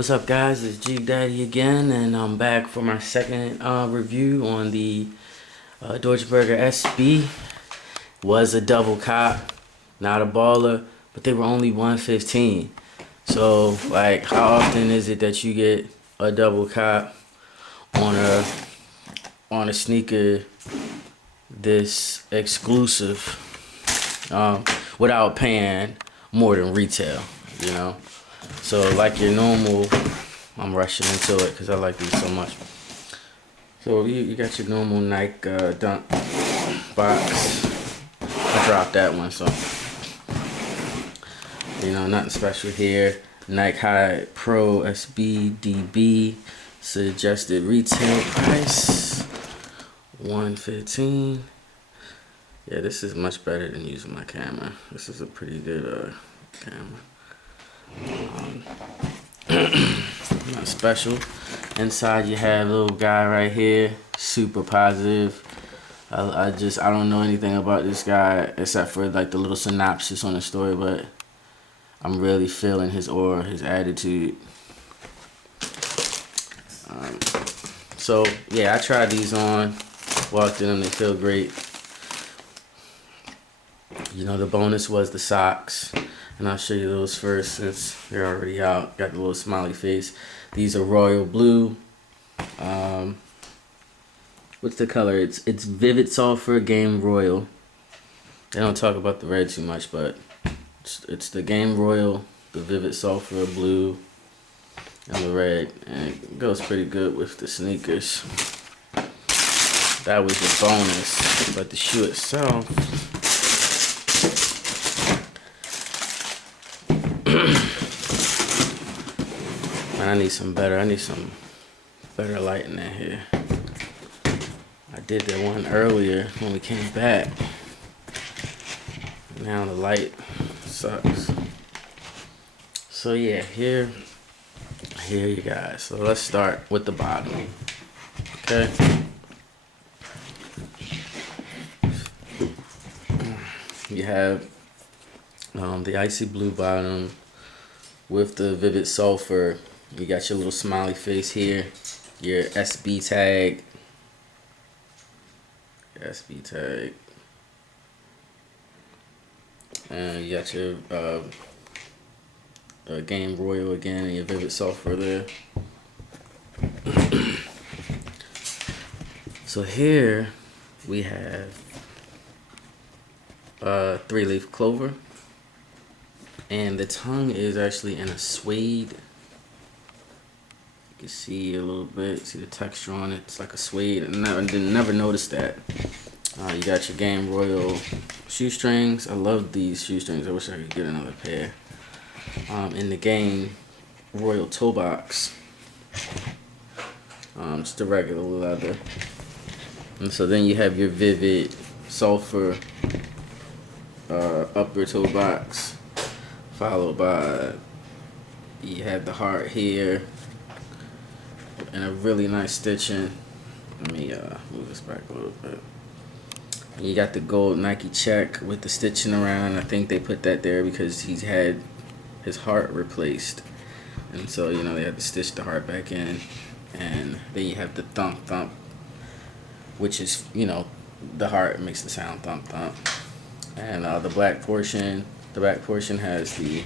What's up, guys? It's G Daddy again, and I'm back for my second review on the doernbecher SB. Was a double cop, not a baller, but they were only $115. So, like, how often is it that you get a double cop on a sneaker this exclusive without paying more than retail, you know? So like your normal, I'm rushing into it because I like these so much. So you got your normal Nike Dunk box. I dropped that one, so you know, nothing special here. Nike High Pro SB suggested retail price $115. Yeah, this is much better than using my camera. This is a pretty good camera. Not special. Inside you have a little guy right here, super positive. I don't know anything about this guy except for like the little synopsis on the story, but I'm really feeling his aura, his attitude. So yeah, I tried these on, walked in them, they feel great. You know, the bonus was the socks, and I'll show you those first since they're already out. Got the little smiley face. These are royal blue. What's the color? It's Vivid Sulfur Game Royal. They don't talk about the red too much, but it's the Game Royal, the Vivid Sulfur blue, and the red, and it goes pretty good with the sneakers. That was the bonus, but the shoe itself. Man, I need some better lighting in here. I did that one earlier when we came back. Now the light sucks. So yeah, here you guys. So let's start with the bottom. Okay. You have the icy blue bottom with the Vivid Sulfur. You got your little smiley face here, your SB tag, and you got your Game Royal again and your Vivid Sulfur there. So here we have 3-leaf clover, and the tongue is actually in a suede. You can see a little bit, see the texture on it. It's like a suede. I never noticed that. You got your Game Royal shoestrings. I love these shoestrings. I wish I could get another pair. In the Game Royal toe box, just the regular leather. And so then you have your Vivid Sulfur upper toe box, followed by you have the heart here and a really nice stitching. Let me move this back a little bit. And you got the gold Nike check with the stitching around. I think they put that there because he's had his heart replaced, and so you know they had to stitch the heart back in. And then you have the thump thump, which is, you know, the heart makes the sound thump thump. And the back portion has the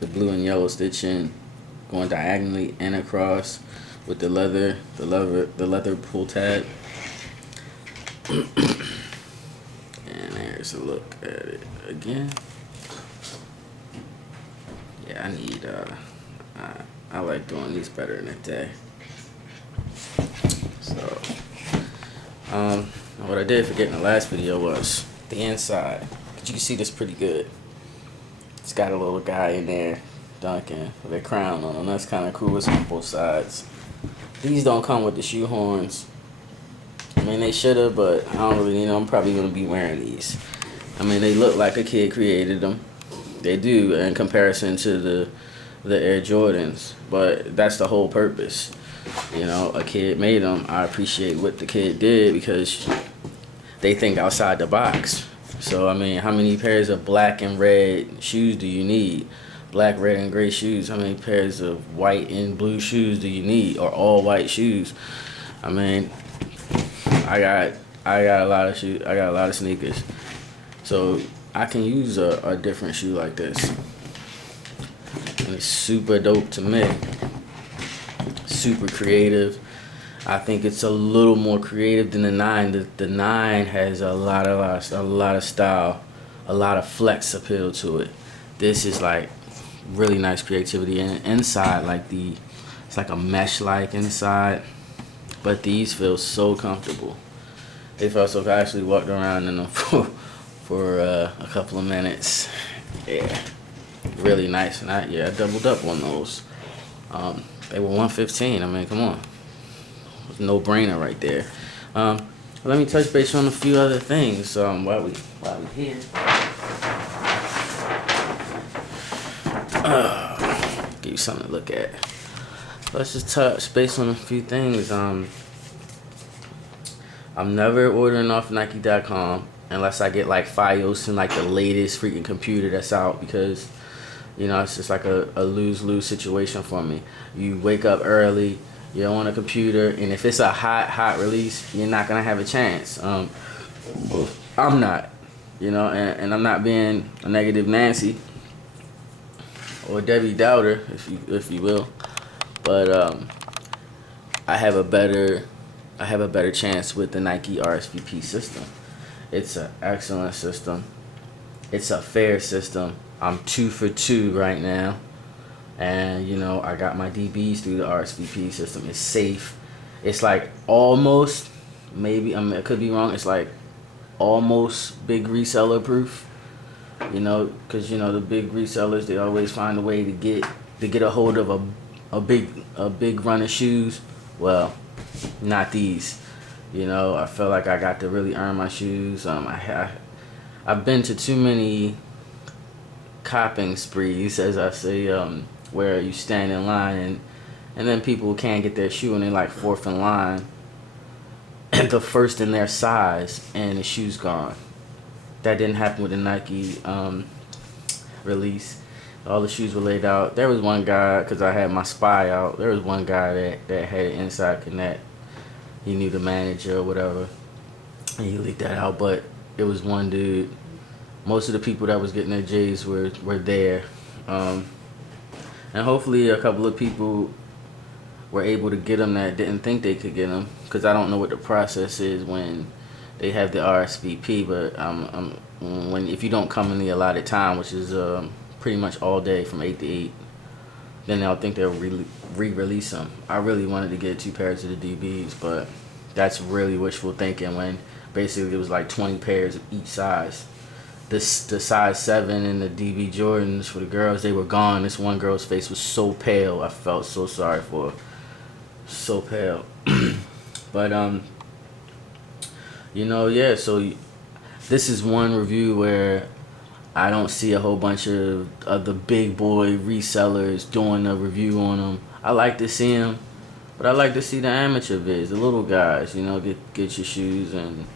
blue and yellow stitching going diagonally and across with the leather pull tab. And there's a look at it again. Yeah, I like doing these better in a day. So what I did forget in the last video was the inside. You can see this pretty good. It's got a little guy in there dunking with a crown on him. That's kind of cool. It's on both sides. These don't come with the shoe horns. I mean, they should have, but I don't really, I'm probably going to be wearing these. I mean, they look like a kid created them. They do in comparison to the Air Jordans, but that's the whole purpose. You know, a kid made them. I appreciate what the kid did because they think outside the box. So, I mean, how many pairs of black and red shoes do you need? black, red, and gray shoes. How many pairs of white and blue shoes do you need, or all white shoes? I mean, I got a lot of shoes. I got a lot of sneakers, so I can use a different shoe like this. And it's super dope to me. Super creative. I think it's a little more creative than the 9. The 9 has a lot of style, a lot of flex appeal to it. This is like really nice creativity, and inside it's like a mesh like inside, but these feel so comfortable. They felt so. I actually walked around in them for a couple of minutes. Yeah, really nice. And I doubled up on those. They were $115. I mean, come on, no brainer right there. Let me touch base on a few other things while we here. Give you something to look at. Let's just touch base on a few things. I'm never ordering off Nike.com unless I get like Fios and like the latest freaking computer that's out, because it's just like a lose-lose situation for me. You wake up early, you're on a computer, and if it's a hot release, you're not gonna have a chance. I'm not, and I'm not being a negative Nancy or Debbie Doubter, if you will, but I have a better chance with the Nike RSVP system. It's an excellent system. It's a fair system. I'm 2 for 2 right now, and I got my DBs through the RSVP system. It's safe. It's like almost, maybe I could be wrong. It's like almost big reseller proof. Because the big resellers, they always find a way to get a hold of a big run of shoes. Well, not these. I feel like I got to really earn my shoes. I've been to too many copping sprees, as I say, where you stand in line and then people can't get their shoe and they're like fourth in line and the first in their size and the shoe's gone. That didn't happen with the Nike release. All the shoes were laid out. There was one guy, because I had my spy out, there was one guy that had an inside connect. He knew the manager or whatever, and he leaked that out. But it was one dude. Most of the people that was getting their J's were there. And hopefully a couple of people were able to get them that didn't think they could get them, because I don't know what the process is when they have the RSVP, but if you don't come in the allotted time, which is pretty much all day from 8 to 8, then they'll think they'll re-release them. I really wanted to get 2 pairs of the DBs, but that's really wishful thinking when basically it was like 20 pairs of each size. The size 7 and the DB Jordans for the girls, they were gone. This one girl's face was so pale. I felt so sorry for her. So pale. But so this is one review where I don't see a whole bunch of the big boy resellers doing a review on them. I like to see them, but I like to see the amateur vids, the little guys, get your shoes and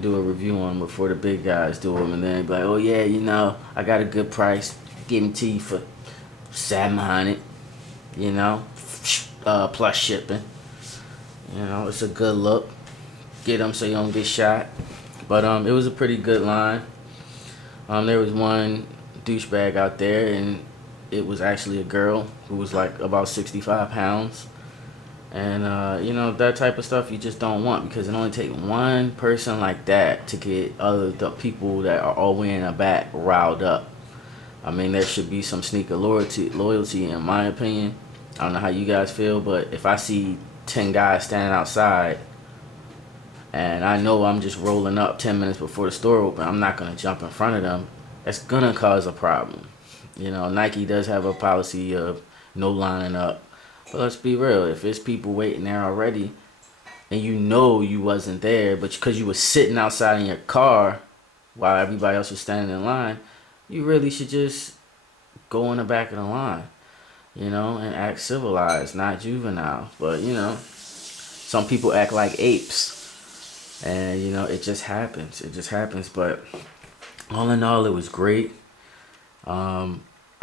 do a review on them before the big guys do them, and then be like, oh yeah, I got a good price, give them to you for $700, plus shipping. It's a good look. Get them so you don't get shot. But it was a pretty good line. There was one douchebag out there, and it was actually a girl who was like about 65 pounds. And that type of stuff you just don't want, because it only takes one person like that to get the people that are all way in the back riled up. I mean, there should be some sneaker loyalty in my opinion. I don't know how you guys feel, but if I see 10 guys standing outside and I know I'm just rolling up 10 minutes before the store open, I'm not going to jump in front of them. That's going to cause a problem. Nike does have a policy of no lining up. But let's be real. If it's people waiting there already and you wasn't there, but because you were sitting outside in your car while everybody else was standing in line, you really should just go in the back of the line, and act civilized, not juvenile. But, some people act like apes. And, it just happens. But all in all, it was great. I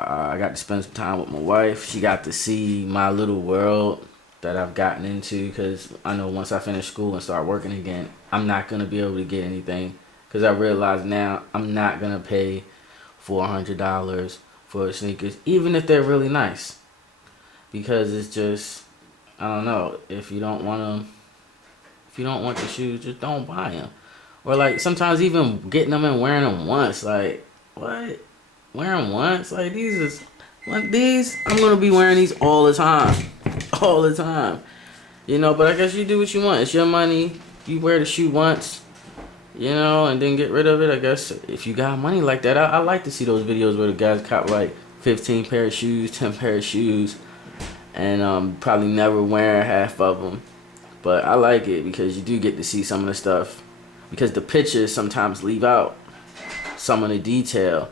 I got to spend some time with my wife. She got to see my little world that I've gotten into, because I know once I finish school and start working again, I'm not going to be able to get anything, because I realize now I'm not going to pay $400 for sneakers, even if they're really nice, because it's just, I don't know, if you don't want them, if you don't want the shoes, just don't buy them. Or like sometimes even getting them and wearing them once, like, what? Wear them once? Like, these, I'm gonna be wearing these all the time. All the time. You know, but I guess you do what you want. It's your money. You wear the shoe once, you know, and then get rid of it. I guess if you got money like that, I like to see those videos where the guys cop like 15 pair of shoes, 10 pair of shoes, and probably never wearing half of them. But I like it because you do get to see some of the stuff, because the pictures sometimes leave out some of the detail.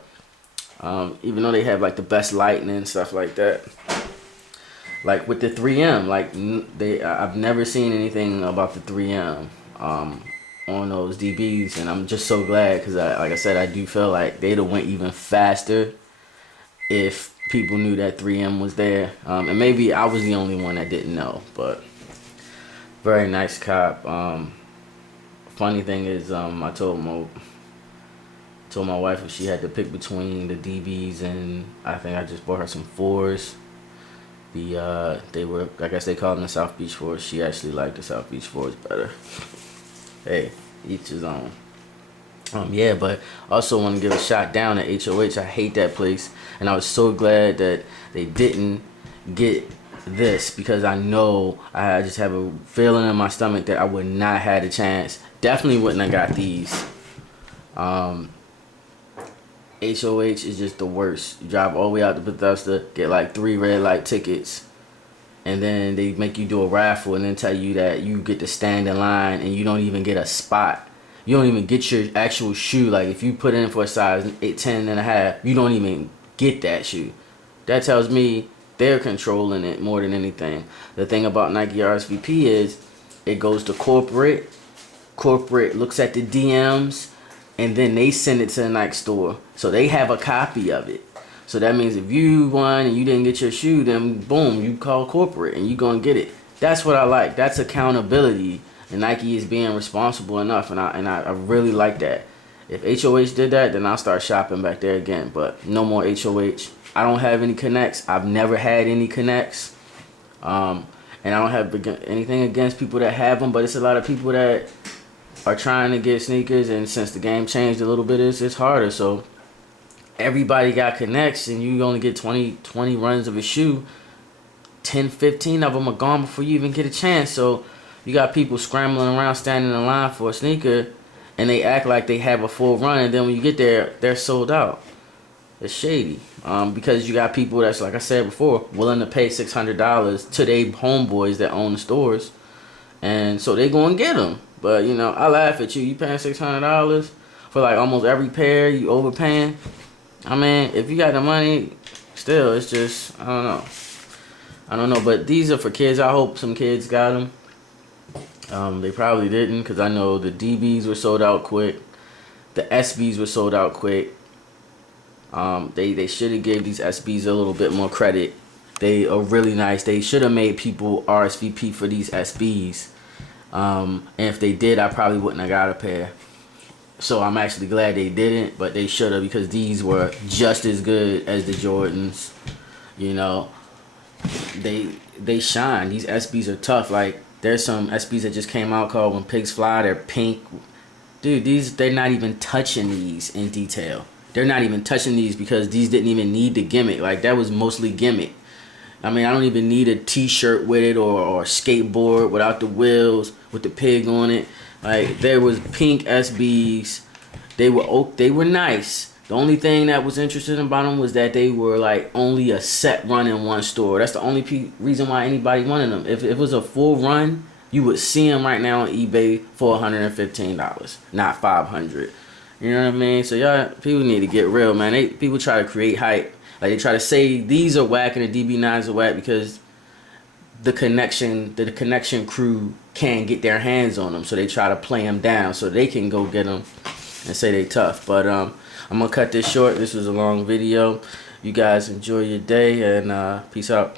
Even though they have like the best lighting and stuff like that, like with the 3M, like I've never seen anything about the 3M on those DBs, and I'm just so glad, because like I said, I do feel like they'd have went even faster if people knew that 3M was there, and maybe I was the only one that didn't know. But very nice cop. Funny thing is, I told my wife if she had to pick between the DBs and I think I just bought her some 4s. They were, I guess they call them the South Beach 4s. She actually liked the South Beach 4s better. Hey, each his own. Yeah, but also want to give a shot down at HOH. I hate that place, and I was so glad that they didn't get this, because I know I just have a feeling in my stomach that I would not have a chance. Definitely wouldn't have got these. HOH is just the worst. You drive all the way out to Bethesda, get like 3 red light tickets, and then they make you do a raffle and then tell you that you get to stand in line and you don't even get a spot. You don't even get your actual shoe. Like if you put in for a size 10 and a half, you don't even get that shoe. That tells me they're controlling it more than anything. The thing about Nike RSVP is it goes to corporate. Corporate looks at the DMs, and then they send it to the Nike store. So they have a copy of it. So that means if you won and you didn't get your shoe, then boom, you call corporate and you gonna get it. That's what I like. That's accountability. And Nike is being responsible enough, and I really like that. If HOH did that, then I'll start shopping back there again. But no more HOH. I don't have any connects. I've never had any connects. And I don't have anything against people that have them, but it's a lot of people that are trying to get sneakers, and since the game changed a little bit, it's harder. So everybody got connects, and you only get 20 runs of a shoe. 10, 15 of them are gone before you even get a chance. So you got people scrambling around, standing in line for a sneaker, and they act like they have a full run, and then when you get there, they're sold out. It's shady, because you got people that's, like I said before, willing to pay $600 to their homeboys that own the stores, and so they go and get them. But you know, I laugh at you. You paying $600 for like almost every pair. You overpaying. I mean, if you got the money, still, it's just I don't know. But these are for kids. I hope some kids got them. They probably didn't, because I know the DBs were sold out quick. The SBs were sold out quick. They should have gave these SBs a little bit more credit. They are really nice. They should have made people RSVP for these SBs. And if they did, I probably wouldn't have got a pair. So I'm actually glad they didn't, but they should have, because these were just as good as the Jordans. You know, they shine. These SBs are tough. Like, there's some SBs that just came out called When Pigs Fly. They're pink. Dude, they're not even touching these in detail. They're not even touching these, because these didn't even need the gimmick. Like, that was mostly gimmick. I mean, I don't even need a t-shirt with it, or a skateboard without the wheels with the pig on it. Like, there was pink SBs. They were nice. The only thing that was interesting about them was that they were like only a set run in one store. That's the only reason why anybody wanted them. If it was a full run, you would see them right now on eBay for $115, not $500. You know what I mean? So y'all, people need to get real, man. People try to create hype. Like, they try to say these are whack and the DB9s are whack because the connection crew can't get their hands on them, so they try to play them down so they can go get them and say they tough. But I'm gonna cut this short. This was a long video. You guys enjoy your day, and peace out.